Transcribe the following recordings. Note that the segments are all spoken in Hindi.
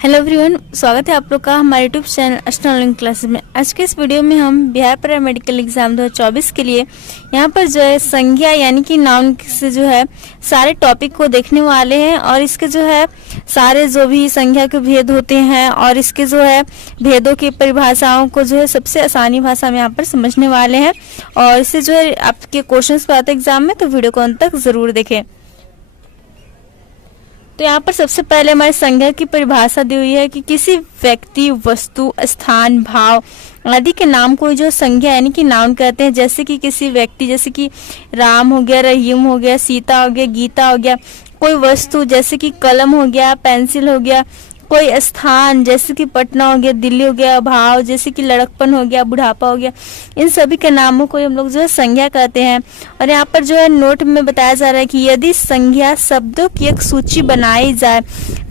हेलो एवरीवन, स्वागत है आप लोग का हमारे यूट्यूब चैनल एस्ट्रोनॉमिकल क्लासेस में। आज के इस वीडियो में हम बिहार पैरामेडिकल एग्जाम 2024 के लिए यहाँ पर जो है संज्ञा यानी कि नाउन से जो है सारे टॉपिक को देखने वाले हैं और इसके जो है सारे जो भी संज्ञा के भेद होते हैं और इसके जो है भेदों की परिभाषाओं को जो है सबसे आसानी भाषा में यहाँ पर समझने वाले हैं और इससे जो है आपके क्वेश्चंस पे आते हैं एग्जाम में, तो वीडियो को अंत तक जरूर देखें। तो यहाँ पर सबसे पहले हमारी संज्ञा की परिभाषा दी हुई है कि किसी व्यक्ति, वस्तु, स्थान, भाव आदि के नाम को जो संज्ञा यानी कि नाउन कहते हैं। जैसे कि किसी व्यक्ति, जैसे कि राम हो गया, रहीम हो गया, सीता हो गया, गीता हो गया। कोई वस्तु जैसे कि कलम हो गया, पेंसिल हो गया। कोई स्थान जैसे कि पटना हो गया, दिल्ली हो गया। भाव जैसे कि लड़कपन हो गया, बुढ़ापा हो गया। इन सभी के नामों को हम लोग जो है संज्ञा कहते हैं। और यहाँ पर जो है नोट में बताया जा रहा है कि यदि संज्ञा शब्दों की एक सूची बनाई जाए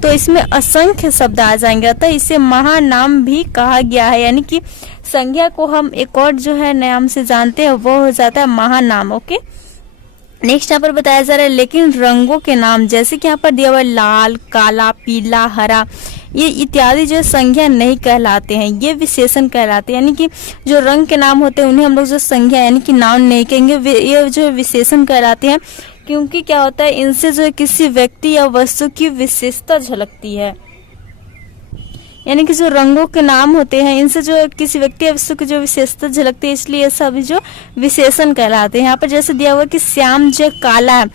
तो इसमें असंख्य शब्द आ जाएंगे, अतः इसे महानाम भी कहा गया है। यानी कि संज्ञा को हम एक और जो है नाम से जानते हैं, वो हो जाता है महानाम। ओके, नेक्स्ट यहाँ पर बताया जा रहा है लेकिन रंगों के नाम, जैसे कि यहाँ पर दिया हुआ लाल, काला, पीला, हरा, ये इत्यादि जो संज्ञा नहीं कहलाते हैं, ये विशेषण कहलाते हैं। यानी कि जो रंग के नाम होते हैं उन्हें हम लोग जो संज्ञा यानी कि नाउन नहीं कहेंगे, ये जो विशेषण कहलाते हैं। क्योंकि क्या होता है, इनसे जो किसी व्यक्ति या वस्तु की विशेषता झलकती है। यानी कि जो रंगों के नाम होते हैं इनसे जो किसी व्यक्ति या वस्तु की जो विशेषता झलकती है, इसलिए ये सभी जो विशेषण कहलाते हैं। यहाँ पर जैसे दिया हुआ कि श्याम जो काला है,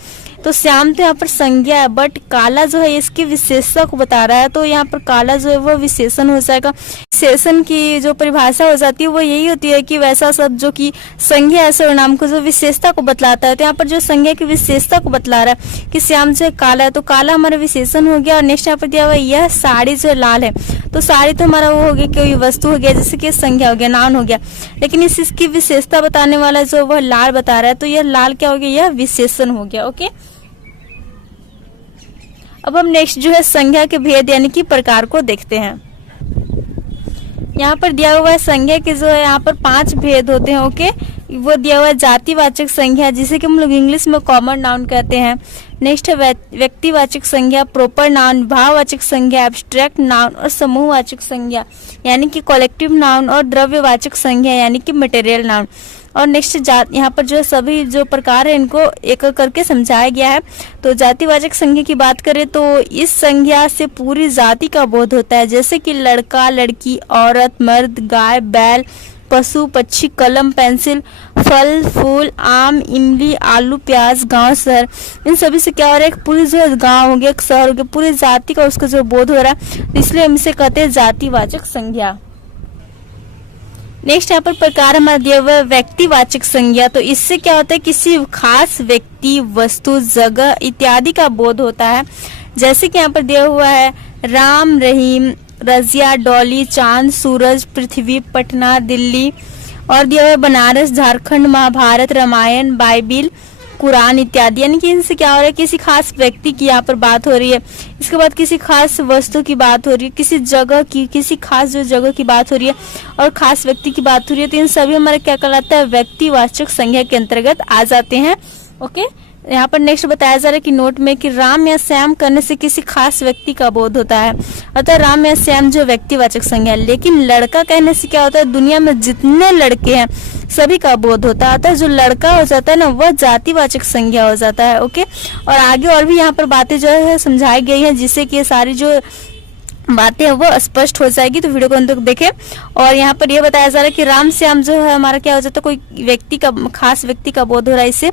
तो श्याम तो यहाँ पर संज्ञा है, बट काला जो है इसकी विशेषता को बता रहा है, तो यहाँ पर काला जो है वो विशेषण हो जाएगा। विशेषण की जो परिभाषा हो जाती है वो यही होती है कि वैसा शब्द जो कि संज्ञा है सर्वनाम को जो विशेषता को बतलाता है। तो यहाँ पर जो संज्ञा की विशेषता को बतला रहा है कि श्याम जो है काला है, तो काला हमारा विशेषण हो गया। और नेक्स्ट यहाँ पर दिया हुआ यह साड़ी जो है लाल है, तो साड़ी तो हमारा वो हो गया कोई वस्तु हो गया, जैसे कि संज्ञा हो गया, नाउन हो गया। लेकिन इसकी विशेषता बताने वाला जो वह लाल बता रहा है, तो यह लाल क्या हो गया, यह विशेषण हो गया। ओके, अब हम नेक्स्ट जो है संज्ञा के भेद यानी कि प्रकार को देखते हैं। यहाँ पर दिया हुआ है संज्ञा के जो है यहाँ पर 5 भेद होते हैं। ओके, वो दिया हुआ है जातिवाचक संज्ञा, जिसे कि हम लोग इंग्लिश में कॉमन नाउन कहते हैं। नेक्स्ट है व्यक्तिवाचक संज्ञा, प्रोपर नाउन, भाववाचक संज्ञा, एब्स्ट्रैक्ट नाउन और समूहवाचक संज्ञा यानी कि कलेक्टिव नाउन और द्रव्यवाचक संज्ञा यानी कि मटेरियल नाउन। और नेक्स्ट यहाँ पर जो सभी जो प्रकार है इनको एक एक करके समझाया गया है। तो जातिवाचक संज्ञा की बात करें तो इस संज्ञा से पूरी जाति का बोध होता है, जैसे कि लड़का, लड़की, औरत, मर्द, गाय, बैल, पशु, पक्षी, कलम, पेंसिल, फल, फूल, आम, इमली, आलू, प्याज, गांव, शहर। इन सभी से क्या हो रहा है, पूरी जो है गांव हो गया, एक शहर हो गया, पूरी जाति का उसका जो बोध हो रहा है, इसलिए हम इसे कहते हैं जातिवाचक संज्ञा। नेक्स्ट यहाँ पर प्रकार हमारा दिया हुआ है व्यक्तिवाचक संज्ञा। तो इससे क्या होता है, किसी खास व्यक्ति, वस्तु, जगह इत्यादि का बोध होता है। जैसे कि यहाँ पर दिया हुआ है राम, रहीम, रजिया, डॉली, चांद, सूरज, पृथ्वी, पटना, दिल्ली। और दिया हुआ है बनारस, झारखंड, महाभारत, रामायण, बाइबिल, कुरान इत्यादि। यानी कि इनसे क्या हो रहा है, किसी खास व्यक्ति की यहाँ पर बात हो रही है, इसके बाद किसी खास वस्तु की बात हो रही है, किसी जगह की, किसी खास जो जगह की बात हो रही है और खास व्यक्ति की बात हो रही है। तो इन सभी हमारा क्या कहलाता है, व्यक्तिवाचक संज्ञा के अंतर्गत आ जाते हैं। ओके, यहाँ पर नेक्स्ट बताया जा रहा है कि नोट में कि राम या श्याम करने से किसी खास व्यक्ति का बोध होता है, अतः राम या श्याम जो व्यक्तिवाचक संज्ञा है। लेकिन लड़का कहने से क्या होता है, दुनिया में जितने लड़के हैं सभी का बोध होता है, अतः जो लड़का हो जाता है ना वह जातिवाचक संज्ञा हो जाता है। ओके, और आगे और भी यहाँ पर बातें जो है समझाई गई है, जिससे कि सारी जो बातें वो स्पष्ट हो जाएगी। तो वीडियो को अंत तक देखें। और यहाँ पर यह बताया जा रहा है कि राम श्याम जो है हमारा क्या हो जाता है, कोई व्यक्ति का, खास व्यक्ति का बोध हो रहा है इससे,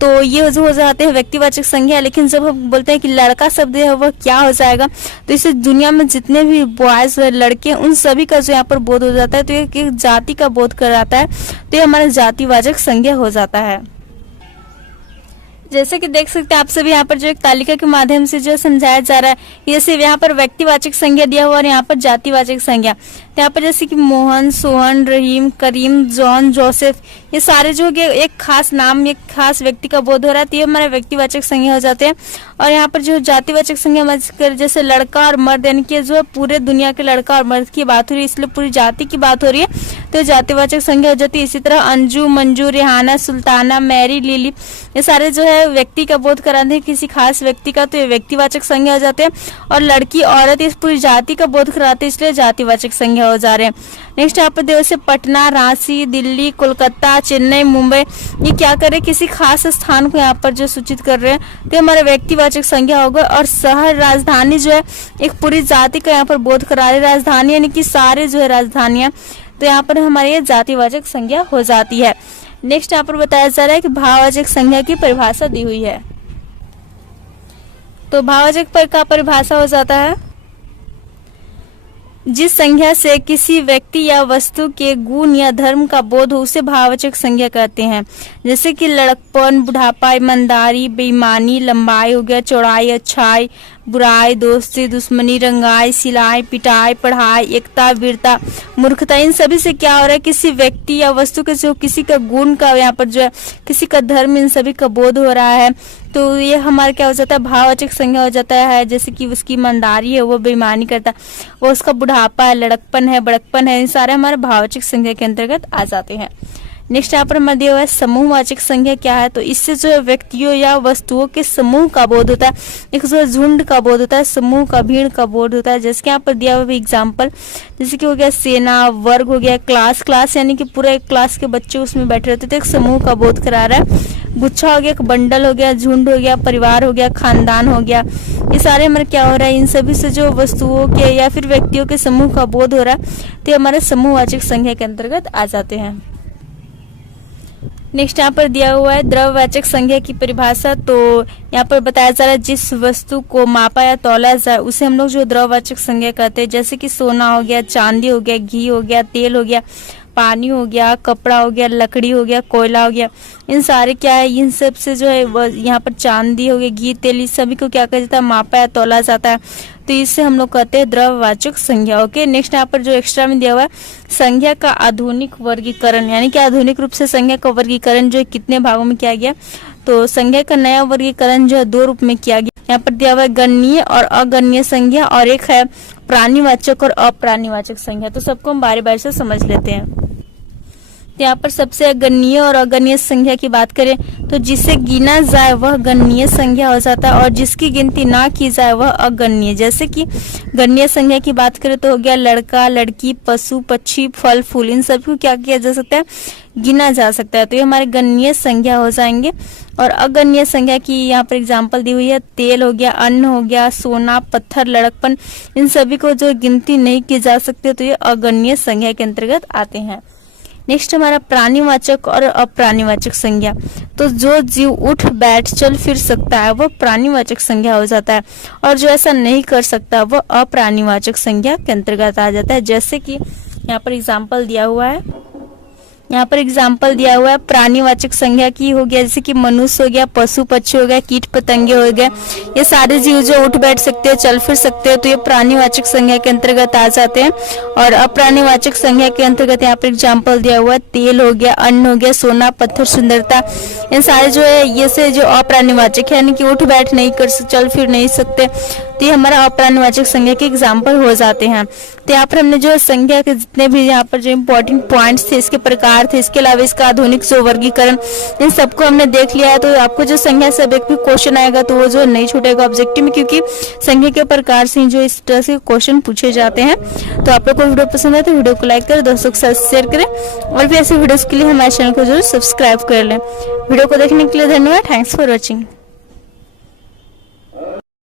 तो ये जो हो जाते हैं व्यक्तिवाचक संज्ञा। लेकिन जब हम बोलते हैं कि लड़का शब्द है वह क्या हो जाएगा, तो इससे दुनिया में जितने भी बॉयज लड़के उन सभी का जो यहाँ पर बोध हो जाता है, तो ये जाति का बोध कराता है, तो ये हमारा जातिवाचक संज्ञा हो जाता है। जैसे कि देख सकते हैं आप सभी यहाँ पर जो एक तालिका के माध्यम से जो समझाया जा रहा है, ये सिर्फ यहाँ पर व्यक्तिवाचक संज्ञा दिया हुआ और यहाँ पर जातिवाचक संज्ञा। तो यहाँ पर जैसे कि मोहन, सोहन, रहीम, करीम, जॉन, जोसेफ, ये सारे जो एक खास नाम, एक खास व्यक्ति का बोध हो रहा है, तो ये हमारा व्यक्तिवाचक संज्ञा हो जाते हैं। और यहाँ पर जो जातिवाचक संज्ञा जैसे लड़का और मर्द, यानी कि जो पूरे दुनिया के लड़का और मर्द की बात हो रही है, इसलिए पूरी जाति की बात हो रही है, तो जातिवाचक संज्ञा हो जाती है। इसी तरह अंजू, मंजू, रेहाना, सुल्ताना, मैरी, लिली, ये सारे जो है व्यक्ति का बोध कराते हैं किसी खास व्यक्ति का, तो ये व्यक्तिवाचक संज्ञा हो जाते हैं। और लड़की औरत इस पूरी जाति का बोध कराते हैं, इसलिए जातिवाचक संज्ञा हो जा रहे हैं। नेक्स्ट यहाँ पर देखो पटना, रांची, दिल्ली, कोलकाता, चेन्नई, मुंबई, ये क्या कर रहे हैं किसी खास स्थान को यहाँ पर जो सूचित कर रहे हैं, तो हमारा व्यक्तिवाचक संज्ञा होगा। और शहर, राजधानी जो है एक पूरी जाति का यहाँ पर बोध करा रहे, राजधानी यानी कि सारे जो है राजधानियां, तो यहाँ पर हमारी ये जातिवाचक संज्ञा हो जाती है। नेक्स्ट यहाँ पर बताया जा रहा है कि भाववाचक संज्ञा की परिभाषा दी हुई है। तो भाववाचक पर का परिभाषा हो जाता है जिस संज्ञा से किसी व्यक्ति या वस्तु के गुण या धर्म का बोध हो उसे भाववाचक संज्ञा कहते हैं। जैसे कि लड़कपन, बुढ़ापा, ईमानदारी, बेईमानी, लंबाई हो गया, चौड़ाई, अच्छाई, बुराई, दोस्ती, दुश्मनी, रंगाई, सिलाई, पिटाई, पढ़ाई, एकता, वीरता, मूर्खता, इन सभी से क्या हो रहा है किसी व्यक्ति या वस्तु के जो किसी का गुण का यहाँ पर जो है किसी का धर्म, इन सभी का बोध हो रहा है, तो ये हमारा क्या हो जाता है भाववाचक संज्ञा हो जाता है। जैसे कि उसकी ईमानदारी है, वो बेईमानी करता है, वो उसका बुढ़ापा है, लड़कपन है, बड़कपन है, ये सारे हमारे भाववाचक संज्ञा के अंतर्गत आ जाते हैं। नेक्स्ट यहाँ पर हमारे दिया हुआ है समूहवाचक संज्ञा क्या है, तो इससे जो है व्यक्तियों या वस्तुओं के समूह का बोध होता है, एक जो झुंड का बोध होता है, समूह का, भीड़ का बोध होता है। जैसे कि यहाँ पर दिया हुआ एग्जाम्पल, जैसे कि हो गया सेना, वर्ग हो गया, क्लास, क्लास यानी कि पूरा एक क्लास के बच्चे उसमें बैठे रहते थे, एक समूह का बोध करा रहा है। गुच्छा हो गया, एक बंडल हो गया, झुंड हो गया, परिवार हो गया, खानदान हो गया, ये सारे हमारे क्या हो रहा है इन सभी से जो वस्तुओं के या फिर व्यक्तियों के समूह का बोध हो रहा है, तो हमारे समूहवाचक संज्ञा के अंतर्गत आ जाते हैं। नेक्स्ट यहाँ पर दिया हुआ है द्रव्यवाचक संज्ञा की परिभाषा। तो यहाँ पर बताया जा रहा है जिस वस्तु को मापा या तौला जाए उसे हम लोग जो द्रव्यवाचक संज्ञा कहते हैं। जैसे कि सोना हो गया, चांदी हो गया, घी हो गया, तेल हो गया, पानी हो गया, कपड़ा हो गया, लकड़ी हो गया, कोयला हो गया, इन सारे क्या है इन सब से जो है यहाँ पर चांदी हो गया, घी, तेल, इस सभी को क्या कहा जाता है मापा या तौला जाता है, तो इससे हम लोग कहते हैं द्रव्यवाचक संज्ञा। ओके, नेक्स्ट यहाँ पर जो एक्स्ट्रा में दिया हुआ है संज्ञा का आधुनिक वर्गीकरण, यानी कि आधुनिक रूप से संज्ञा का वर्गीकरण जो है कितने भागों में किया गया, तो संज्ञा का नया वर्गीकरण जो है 2 रूप में किया गया। यहाँ पर दिया हुआ है गणनीय और अगणनीय संज्ञा, और एक है प्राणीवाचक और अप्राणीवाचक संज्ञा। तो सबको हम बारी बारी से समझ लेते हैं। तो यहाँ पर सबसे गणनीय और अगणनीय संज्ञा की बात करें तो जिसे गिना जाए वह गणनीय संज्ञा हो जाता है, और जिसकी गिनती ना की जाए वह अगणनीय। जैसे कि गणनीय संज्ञा की बात करें तो हो गया लड़का, लड़की, पशु, पक्षी, फल, फूल, इन सब को क्या किया जा सकता है गिना जा सकता है, तो ये हमारे गणनीय संज्ञा हो जाएंगे। और अगणनीय संज्ञा की यहाँ पर एग्जाम्पल दी हुई है तेल हो गया, अन्न हो गया, सोना, पत्थर, लड़कपन, इन सभी को जो गिनती नहीं की जा सकती, तो ये अगणनीय संज्ञा के अंतर्गत आते हैं। नेक्स्ट हमारा प्राणीवाचक और अप्राणीवाचक संज्ञा। तो जो जीव उठ बैठ चल फिर सकता है वह प्राणीवाचक संज्ञा हो जाता है, और जो ऐसा नहीं कर सकता वह अप्राणीवाचक संज्ञा के अंतर्गत आ जाता है। जैसे कि यहाँ पर एग्जाम्पल दिया हुआ है, यहाँ पर एग्जाम्पल दिया हुआ है प्राणीवाचक संज्ञा की हो गया, जैसे कि मनुष्य हो गया, पशु पक्षी हो गया, कीट पतंगे हो गए, ये सारे जीव जो उठ बैठ सकते हैं, चल फिर सकते हैं, तो ये प्राणीवाचक संज्ञा के अंतर्गत आ जाते हैं। और अप्राणीवाचक संज्ञा के अंतर्गत यहाँ पर एग्जाम्पल दिया हुआ है तेल हो गया, अन्न हो गया, सोना, पत्थर, सुंदरता, इन सारे जो है ये से जो अप्राणीवाचक है यानी कि उठ बैठ नहीं कर चल फिर नहीं सकते, तो ये हमारा अप्राणीवाचक संज्ञा के एग्जाम्पल हो जाते हैं। तो यहाँ पर हमने जो संज्ञा के जितने भी यहाँ पर जो इम्पोर्टेंट पॉइंट्स थे, इसके प्रकार थे, इसके अलावा इसका आधुनिक जो वर्गीकरण, इन सबको हमने देख लिया है। तो आपको जो संज्ञा से एक भी क्वेश्चन आएगा तो वो जो नहीं छूटेगा ऑब्जेक्टिव में, क्योंकि संज्ञा के प्रकार से जो इस तरह से क्वेश्चन पूछे जाते हैं। तो आप लोग को वीडियो पसंद है तो वीडियो को लाइक करें, दोस्तों के साथ शेयर करें, और भी ऐसे वीडियोस के लिए हमारे चैनल को जरूर सब्सक्राइब कर लें। वीडियो को देखने के लिए धन्यवाद। Thanks for watching.